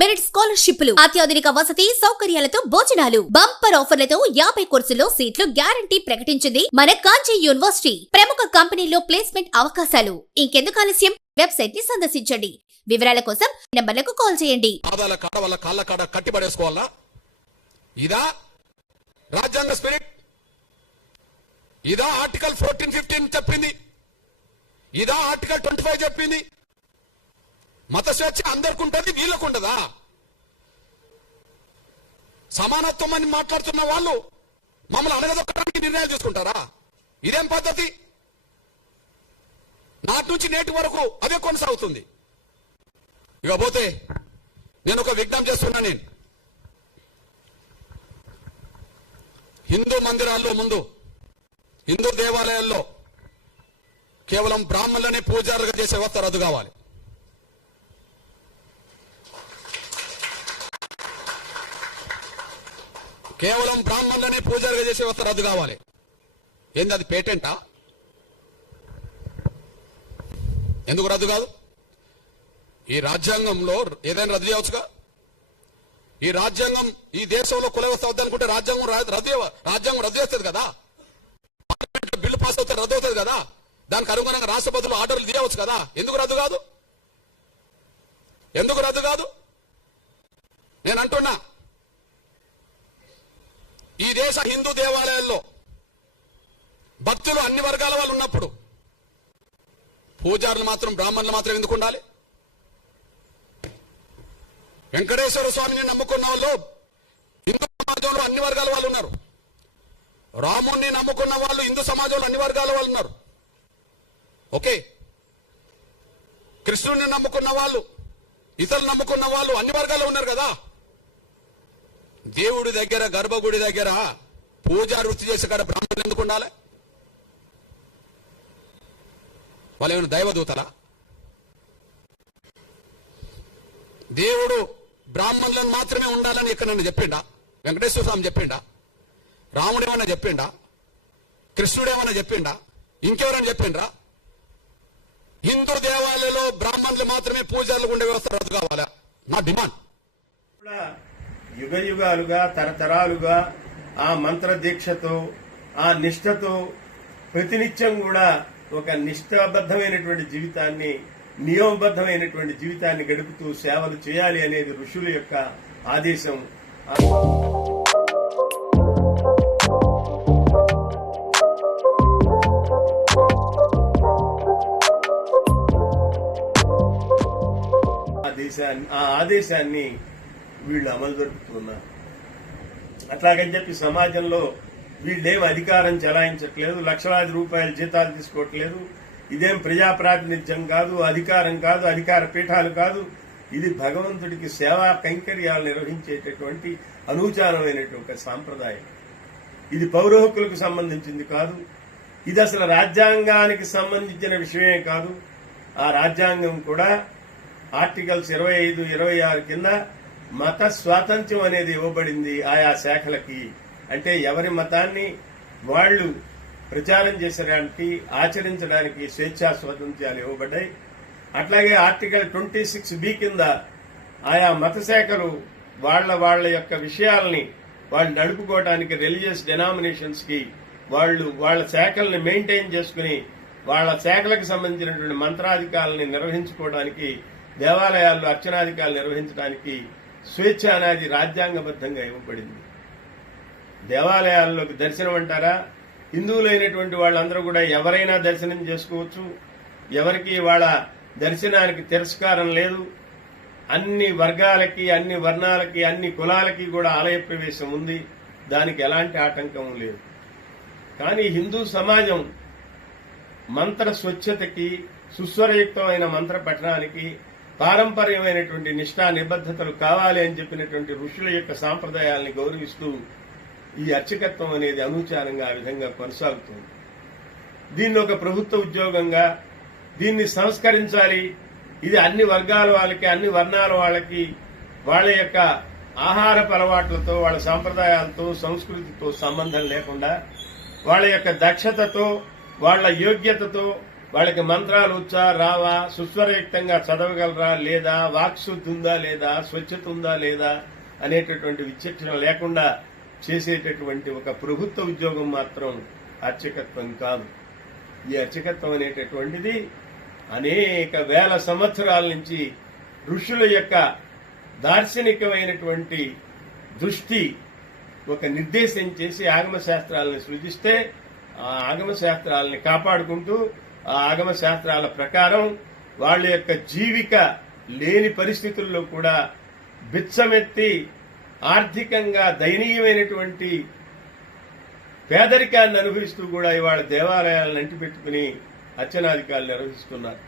Merit స్కాలర్షిప్లు, అత్యాధునిక వసతి సౌకర్యాలతో భోజనాలు, బంపర్ ఆఫర్లతో 50 కోర్సుల్లో సీట్లు గ్యారంటీ ప్రకటించింది మన కాంచీ యూనివర్సిటీ. ప్రముఖ కంపెనీల్లో ప్లేస్మెంట్ అవకాశాలు. ఇంకెందుకు ఆలస్యం? వెబ్సైట్ ని సందర్శించండి. వివరాల కోసం నంబర్లకు కాల్ చేయండి. ఇదా రాజ్యాంగ స్పిరిట్? ఇదా ఆర్టికల్ 14-15 చెప్పింది? ఇదా ఆర్టికల్ 25 చెప్పింది? మత స్వేచ్ఛ అందరికి ఉంటుంది, వీళ్ళకు ఉండదా? సమానత్వం అని మాట్లాడుతున్న వాళ్ళు మమ్మల్ని అణగదొక్కడానికి నిర్ణయాలు తీసుకుంటారా? ఇదేం పద్ధతి? నాటి నుంచి నేటి వరకు అదే కొనసాగుతుంది. ఇకపోతే నేను ఒక విజ్ఞప్తి చేస్తున్నా. నేను హిందూ మందిరాల్లో ముందు, హిందూ దేవాలయాల్లో కేవలం బ్రాహ్మణులనే పూజారులుగా చేసే వ్యవస్థ రద్దు కావాలి. కేవలం బ్రాహ్మణులనే పూజారులుగా చేసే వ్యవస్థ రద్దు కావాలి. ఏంది అది? పేటెంటా? ఎందుకు రద్దు కాదు? ఈ రాజ్యాంగంలో ఏదైనా రద్దు చేయవచ్చుగా. ఈ రాజ్యాంగం ఈ దేశంలో కుల వ్యవస్థ వద్దనుకుంటే రాజ్యాంగం రద్దు చేస్తుంది కదా. పార్లమెంట్ బిల్లు పాస్ అవుతే రద్దు అవుతుంది కదా. దానికి అనుగుణంగా రాష్ట్రపతులు ఆర్డర్లు తీయవచ్చు కదా. ఎందుకు రద్దు కాదు? ఎందుకు రద్దు కాదు? నేను అంటున్నా, ఈ దేశ హిందూ దేవాలయాల్లో భక్తులు అన్ని వర్గాల వాళ్ళు ఉన్నప్పుడు పూజారులు మాత్రం బ్రాహ్మణులు మాత్రం ఎందుకు ఉండాలి? వెంకటేశ్వర స్వామిని నమ్ముకున్న వాళ్ళు హిందూ సమాజంలో అన్ని వర్గాల వాళ్ళు ఉన్నారు. రాముణ్ణి నమ్ముకున్న వాళ్ళు హిందూ సమాజంలో అన్ని వర్గాల వాళ్ళు ఉన్నారు. ఓకే, కృష్ణుడిని నమ్ముకున్న వాళ్ళు, ఇతరులు నమ్ముకున్న వాళ్ళు అన్ని వర్గాల్లో ఉన్నారు కదా. దేవుడి దగ్గర, గర్భగుడి దగ్గర పూజా వృత్తి చేసే కాడ బ్రాహ్మణులు ఎందుకు ఉండాలి? వాళ్ళు ఏమైనా దైవదూతలా? దేవుడు బ్రాహ్మణులను మాత్రమే ఉండాలని ఇక్కడ నన్ను చెప్పిండా? వెంకటేశ్వర స్వామి చెప్పిండా? రాముడు ఏమన్నా చెప్పిండా? కృష్ణుడు ఏమన్నా చెప్పిండా? ఇంకెవరైనా చెప్పిండ్రా? హిందూ దేవాలయంలో బ్రాహ్మణులు మాత్రమే పూజారులు ఉండే వ్యవస్థ రద్దు కావాలా? నా డిమాండ్. యుగ యుగాలుగా, తరతరాలుగా ఆ మంత్ర దీక్షతో, ఆ నిష్ఠతో ప్రతినిత్యం కూడా ఒక నిష్ఠాబద్ధమైనటువంటి జీవితాన్ని, నియమబద్ధమైనటువంటి జీవితాన్ని గడుపుతూ సేవలు చేయాలి అనేది ఋషుల యొక్క ఆదేశం. ఆ ఆదేశాన్ని వీళ్ళు అమలు జరుపుతున్నారు. అట్లాగని చెప్పి సమాజంలో వీళ్ళేం అధికారం చెలాయించట్లేదు, లక్షలాది రూపాయల జీతాలు తీసుకోవట్లేదు. ఇదేం ప్రజాప్రాతినిధ్యం కాదు, అధికారం కాదు, అధికార పీఠాలు కాదు. ఇది భగవంతుడికి సేవా కైంకర్యాలు నిర్వహించేటటువంటి అనూచానమైనటువంటి సాంప్రదాయం. ఇది పౌర హక్కులకు సంబంధించింది కాదు. ఇది అసలు రాజ్యాంగానికి సంబంధించిన విషయమే కాదు. ఆ రాజ్యాంగం కూడా ఆర్టికల్స్ 25, 26 కింద మత స్వాతంత్ర్యం అనేది ఇవ్వబడింది ఆయా శాఖలకి. అంటే ఎవరి మతాన్ని వాళ్లు ప్రచారం చేసడానికి, ఆచరించడానికి స్వేచ్ఛా స్వాతంత్ర్యాలు ఇవ్వబడ్డాయి. అట్లాగే ఆర్టికల్ 26B కింద ఆయా మత శాఖలు వాళ్ళ యొక్క విషయాలని వాళ్ళు నడుపుకోవడానికి రిలీజియస్ డెనామినేషన్స్ కి వాళ్ళ శాఖల్ని మెయింటైన్ చేసుకుని వాళ్ళ శాఖలకు సంబంధించినటువంటి మంత్రాధికారాలని నిర్వహించుకోవడానికి, దేవాలయాల్లో అర్చనాధికారులు నిర్వహించడానికి స్వేచ్ఛ అనేది రాజ్యాంగబద్ధంగా ఇవ్వబడింది. దేవాలయాల్లోకి దర్శనం అంటారా? హిందువులైనటువంటి వాళ్ళందరూ కూడా ఎవరైనా దర్శనం చేసుకోవచ్చు. ఎవరికి వాళ్ళ దర్శనానికి తిరస్కారం లేదు. అన్ని వర్గాలకి, అన్ని వర్ణాలకి, అన్ని కులాలకి కూడా ఆలయ ప్రవేశం ఉంది. దానికి ఎలాంటి ఆటంకం లేదు. కానీ హిందూ సమాజం మంత్ర స్వచ్ఛతకి, సుస్వరయుక్తమైన మంత్ర పఠనానికి, పారంపర్యమైనటువంటి నిష్ఠా నిబద్ధతలు కావాలి అని చెప్పినటువంటి ఋషుల యొక్క సాంప్రదాయాల్ని గౌరవిస్తూ ఈ అర్చకత్వం అనేది అనూచానంగా ఆ విధంగా కొనసాగుతుంది. దీన్ని ఒక ప్రభుత్వ ఉద్యోగంగా దీన్ని సంస్కరించాలి. ఇది అన్ని వర్గాల వాళ్ళకి, అన్ని వర్ణాల వాళ్ళకి వాళ్ళ యొక్క ఆహారపు అలవాట్లతో, వాళ్ళ సాంప్రదాయాలతో, సంస్కృతితో సంబంధం లేకుండా వాళ్ళ యొక్క దక్షతతో, వాళ్ళ యోగ్యతతో, వాళ్ళకి మంత్రాలు వచ్చా రావా, సుస్వరయుక్తంగా చదవగలరా లేదా, వాక్శుద్ధి ఉందా లేదా, స్వచ్ఛత ఉందా లేదా అనేటటువంటి విచక్షణ లేకుండా చేసేటటువంటి ఒక ప్రభుత్వ ఉద్యోగం మాత్రం అర్చకత్వం కాదు. ఈ అర్చకత్వం అనేటటువంటిది అనేక వేల సంవత్సరాల నుంచి ఋషుల యొక్క దార్శనికమైనటువంటి దృష్టి ఒక నిర్దేశం చేసి ఆగమ శాస్త్రాలను సృజిస్తే ఆ ఆగమ శాస్త్రాలని కాపాడుకుంటూ ఆ ఆగమ శాస్త్రాల ప్రకారం వాళ్ళ యొక్క జీవిక లేని పరిస్థితుల్లో కూడా బిచ్చమెత్తి ఆర్థికంగా దయనీయమైనటువంటి పేదరికాన్ని అనుభవిస్తూ కూడా ఇవాళ దేవాలయాలను అంటిపెట్టుకుని అర్చనాధికారులు నిర్వహిస్తున్నారు.